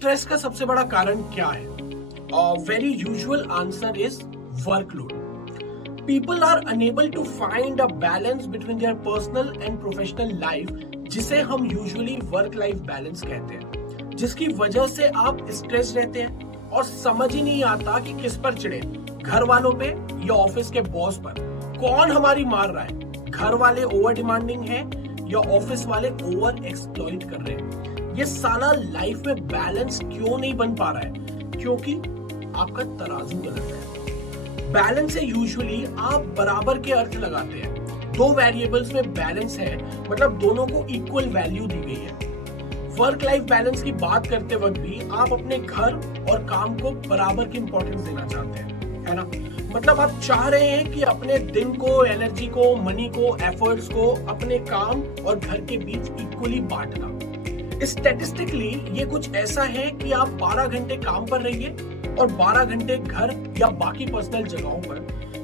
Stress का सबसे बड़ा कारण क्या है? Very usual answer is workload. People are unable to find a balance between their personal and professional life, जिसे हम यूजुअली वर्क लाइफ बैलेंस कहते हैं, जिसकी वजह से आप स्ट्रेस रहते हैं और समझ ही नहीं आता कि किस पर चिढ़े, घर वालों पे या ऑफिस के बॉस पर. कौन हमारी मार रहा है, घर वाले ओवर डिमांडिंग है या ऑफिस वाले ओवर एक्सप्लॉइट कर रहे हैं. ये साला लाइफ में बैलेंस क्यों नहीं बन पा रहा है? क्योंकि आपका तराजू गलत है. बैलेंस से यूजुअली आप बराबर के अर्थ लगाते हैं. दो वेरिएबल्स में बैलेंस है मतलब दोनों को इक्वल वैल्यू दी गई है. वर्क लाइफ बैलेंस की बात करते वक्त भी आप अपने घर और काम को बराबर की इंपॉर्टेंस देना चाहते हैं, है ना? मतलब आप चाह रहे हैं कि अपने दिन को, एनर्जी को, मनी को, एफर्ट्स को अपने काम और घर के बीच इक्वली बांटना. स्टैटिस्टिकली ये कुछ ऐसा है कि आप 12 घंटे काम पर रहिए और 12 घंटे घर या बाकी पर्सनल जगहों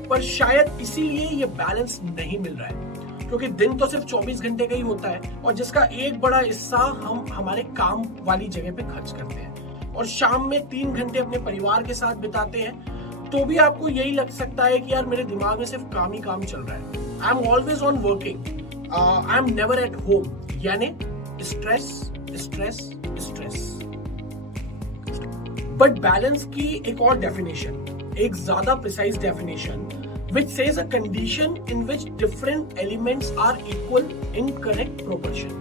पर शायद इसीलिए ये बैलेंस नहीं मिल रहा है क्योंकि दिन तो सिर्फ 24 घंटे का ही होता है और जिसका एक बड़ा हिस्सा हम हमारे काम वाली जगह पे खर्च करते हैं और शाम में 3 घंटे अपने परिवार के साथ बिताते हैं. तो भी आपको यही लग सकता है कि यार मेरे दिमाग में सिर्फ काम ही काम चल रहा है. I am always on working, I am never at home. यानी stress stress stress. But balance की एक और डेफिनेशन, एक ज्यादा precise definition, which says a condition in which different elements are equal in correct proportion,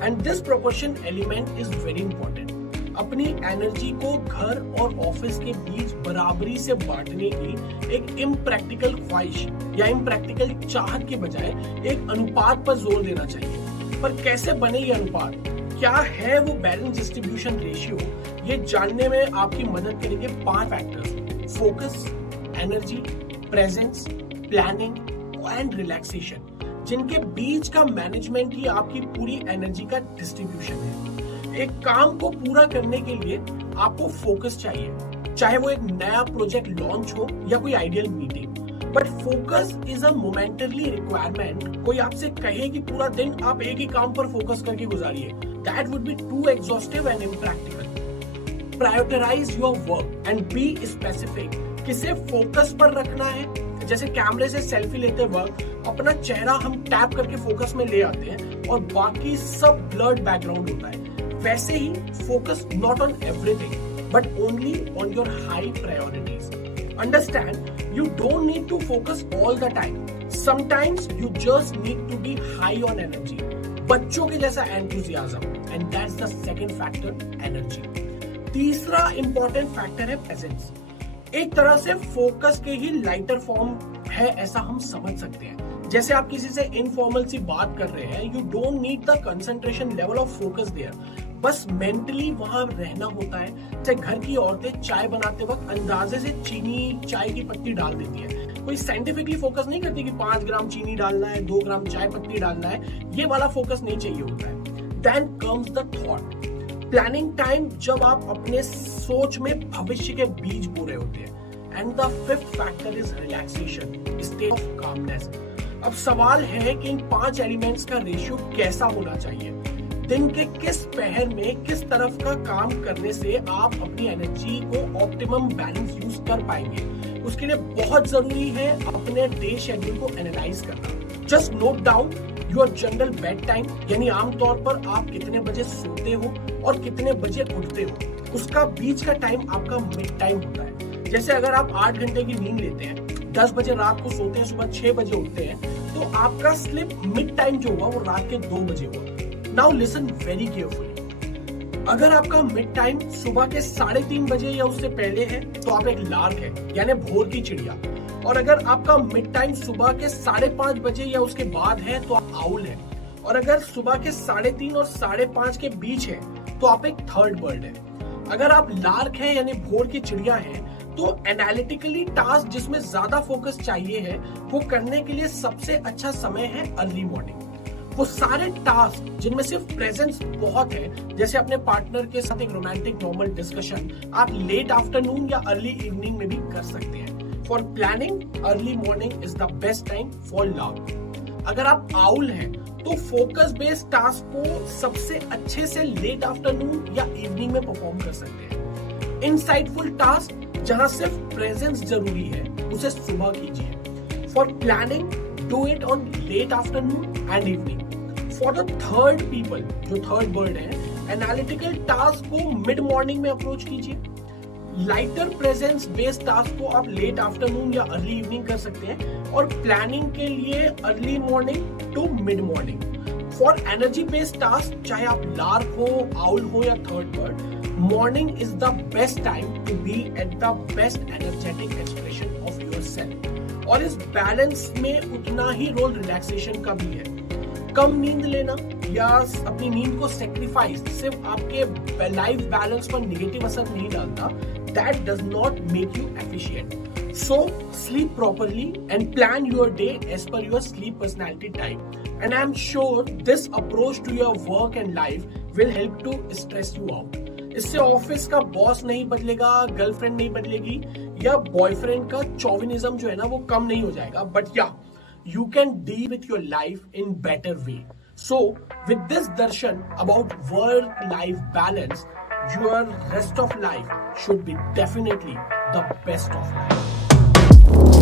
and this proportion element is very important. अपनी energy को घर और ऑफिस के बीच बराबरी से बांटने की एक इम्प्रैक्टिकल ख्वाहिश या इम्प्रैक्टिकल चाहत के बजाय एक अनुपात पर जोर देना चाहिए. पर कैसे बने ये अनुपात, क्या है वो बैलेंस डिस्ट्रीब्यूशन रेशियो, ये जानने में आपकी मदद करेंगे 5 factors: focus, energy, presence, planning and relaxation, जिनके बीच का मैनेजमेंट ही आपकी पूरी एनर्जी का डिस्ट्रीब्यूशन है. एक काम को पूरा करने के लिए आपको फोकस चाहिए, चाहे वो एक नया प्रोजेक्ट लॉन्च हो या कोई ideal meeting. But focus is a momentary requirement. कोई आपसे कहे कि पूरा दिन आप एक ही काम पर फोकस करके गुजारिए, that would be too exhaustive and impractical. Prioritize your work and be specific. किसे फोकस पर रखना है, जैसे कैमरे से सेल्फी लेते वक्त अपना चेहरा हम टैप करके फोकस में ले आते हैं और बाकी सब ब्लर्ड बैकग्राउंड होता है, वैसे ही focus not on everything but only on your high priorities. Understand, you don't need to focus all the time. Sometimes you just need to be high on energy, बच्चों के जैसा enthusiasm, and that's the second factor, energy. तीसरा important factor है presence. एक तरह से focus के ही lighter form है ऐसा हम समझ सकते हैं. जैसे आप किसी से इनफॉर्मल सी बात कर रहे हैं, you don't need the concentration level of focus there, बस मेंटली वहां रहना होता है. चाहे घर की औरतें चाय बनाते वक्त अंदाजे से चीनी चाय की पत्ती डाल देती है, कोई साइंटिफिकली फोकस नहीं करती कि 5 ग्राम चीनी डालना है, 2 ग्राम चाय पत्ती डालना है. ये वाला फोकस नहीं चाहिए होता है. Then comes the thought, planning time, जब आप अपने सोच में भविष्य के बीज बो रहे होते हैं. And the fifth factor is relaxation, state of calmness. अब सवाल है कि इन 5 एलिमेंट्स का रेशियो कैसा होना चाहिए. दिन के किस पहर में किस तरफ का काम करने से आप अपनी एनर्जी को ऑप्टिमम बैलेंस यूज कर पाएंगे, उसके लिए बहुत जरूरी है अपने डे शेड्यूल को एनालाइज करना. Just note down your general bed time, यानी आमतौर पर आप कितने बजे सोते हो और कितने बजे उठते हो. उसका बीच का टाइम आपका मिड टाइम होता है. जैसे अगर आप 8 घंटे की नींद लेते हैं, 10 बजे रात को सोते हैं, सुबह 6 बजे उठते हैं, तो आपका स्लिप मिड टाइम जो हुआ वो रात के 2 बजे हुआ. Now listen very carefully. अगर आपका मिड टाइम सुबह के 3:30 बजे या उससे पहले है तो आप एक लार्क है, यानी भोर की चिड़िया. और अगर आपका मिड टाइम सुबह के 5:30 बजे या उसके बाद है तो आप आउल है. और अगर सुबह के 3:30 और 5:30 के बीच है तो आप एक थर्ड बर्ड है. अगर आप लार्क है यानी भोर की चिड़िया है तो एनालिटिकली टास्क जिसमें ज्यादा फोकस चाहिए है वो करने के लिए सबसे अच्छा समय है अर्ली मॉर्निंग. वो सारे टास्क जिनमें सिर्फ प्रेजेंस बहुत है, जैसे अपने पार्टनर के साथ एक रोमांटिक नॉर्मल डिस्कशन, आप लेट आफ्टरनून या अर्ली इवनिंग में भी कर सकते हैं. For planning, early morning is the best time for love. अगर आप आउल हैं तो फोकस बेस्ड टास्क को सबसे अच्छे से लेट आफ्टरनून या इवनिंग में परफॉर्म कर सकते हैं। इनसाइटफुल टास्क जहां सिर्फ प्रेजेंस जरूरी है उसे सुबह कीजिए। For planning do it on late afternoon and evening. For the third people, जो थर्ड बर्ड है, एनालिटिकल टास्क को मिड मॉर्निंग में अप्रोच कीजिए। लाइटर प्रेजेंस बेस्ड टास्क को आप लेट आफ्टरनून या अर्ली इवनिंग कर सकते हैं और प्लानिंग के लिए early morning to mid morning. For energy based task, चाहे आप लार्क हो, आउल हो या third bird, morning is the best time to be at the best energetic expression of your self. और इस बैलेंस में उतना ही रोल रिलैक्सेशन का भी है। कम नींद लेना या अपनी नींद को सेक्रीफाइस सिर्फ आपके लाइफ बैलेंस पर नेगेटिव असर नहीं डालता। That does not make you efficient. So sleep properly and plan your day as per your sleep personality type. And I am sure this approach to your work and life will help to stress you out. इससे office का boss नहीं बदलेगा, girlfriend नहीं बदलेगी या boyfriend का चौविनिज्म जो है ना वो कम नहीं हो जाएगा, बट या you can deal with your life in better way. So with this darshan about work-life balance, your rest of life should be definitely the best of life.